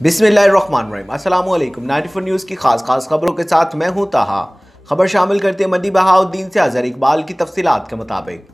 बिस्मिल्लाहिर्रहमानिर्रहीम। अस्सलामु अलैकुम। 94 न्यूज़ की खास खबरों के साथ मैं हूं ताहा। खबर शामिल करते हैं मंडी बहाउद्दीन से अजहर इकबाल की तफसीलात के मुताबिक।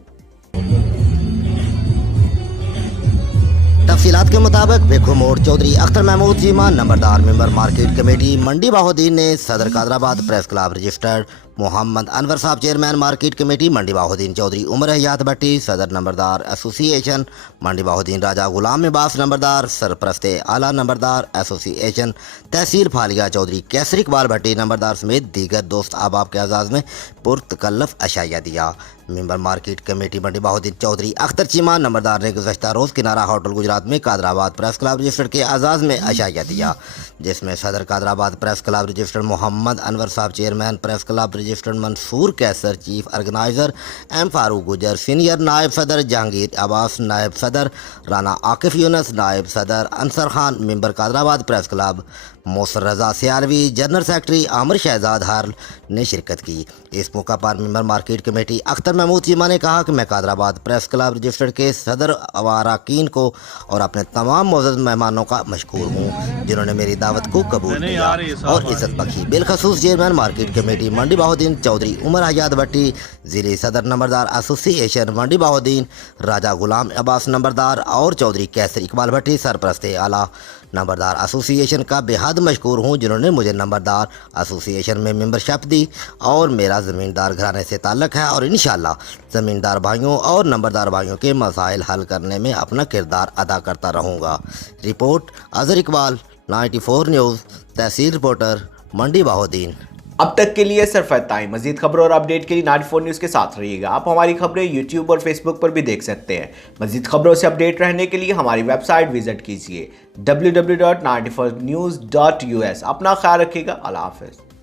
तफसीलात के मुताबिक भिक्खू मोड़ चौधरी अख्तर महमूद चीमा नंबरदार member market committee Mandi Bahauddin ने सदर Qadirabad press club registered Mohammad Anwar साहब chairman market committee Mandi Bahauddin Chaudhry Umar Hayat Bhatti सदर नंबरदार एसोसिएशन मंडी बहाउद्दीन राजा गुलाम अब्बास नंबरदार सरप्रस्ते आला नंबरदार एसोसिएशन तहसील फालिया चौधरी कैसर इकबाल भट्टी नंबरदार समेत दीगर दोस्त अहबाब के एजाज़ में पुरतकल्लफ अशाया दिया। Member market committee Mandi Bahauddin Chaudhary Akhtar Cheema नंबरदार ने गुज़श्ता रोज़ किनारा होटल गुजरात में कादराबाद प्रेस क्लब रजिस्टर्ड के एजाज़ में अशाया दिया, जिसमें सदर Qadirabad press club registered Mohammad Anwar साहब chairman, press club registered Mansoor Kaiser chief organiser, M Farooq Gujjar senior नायब सदर, जहांगीर अब्बास नायब सदर, राना आकिफ यूनस नायब सदर, Ansar Khan member Qadirabad press club, Mosar Raza Sialvi general secretary, Aamir Shahzad हार ने शिरकत की। इस मौका पर member market committee Akhtar Mahmood Cheema ने कहा कि मैं कादराबाद प्रेस क्लब रजिस्टर्ड के सदर अवाराकीन को और अपने तमाम मौजूद मेहमानों का मशकूर हूँ जिन्होंने मेरी दावत को कबूल किया और इज्जत बख्शी। बिलखसूस chairman market committee Mandi Bahauddin Chaudhry Umar Hayat भट्टी, जिले सदर नंबरदार एसोसिएशन मंडी बहाउद्दीन राजा गुलाम अब्बास नंबरदार और चौधरी कैसर इकबाल भट्टी सरप्रस्ते आला नंबरदार एसोसिएशन का बेहद मशकूर हूँ जिन्होंने मुझे नंबरदार एसोसिएशन में मेंबरशिप दी और मेरा ज़मींदार घराने से ताल्लुक़ है और इंशाअल्लाह ज़मींदार भाइयों और नंबरदार भाइयों के मसाइल हल करने में अपना किरदार अदा करता रहूँगा। रिपोर्ट अजहर इकबाल, 94 न्यूज़, तहसील रिपोर्टर मंडी बहाउद्दीन। अब तक के लिए सिर्फ इतना ही। मजीद खबरों और अपडेट के लिए 94 न्यूज़ के साथ रहिएगा। आप हमारी खबरें यूट्यूब और फेसबुक पर भी देख सकते हैं। मजीद खबरों से अपडेट रहने के लिए हमारी वेबसाइट विजिट कीजिए www.94news.us। अपना ख्याल रखिएगा। अल्लाह हाफ़िज़।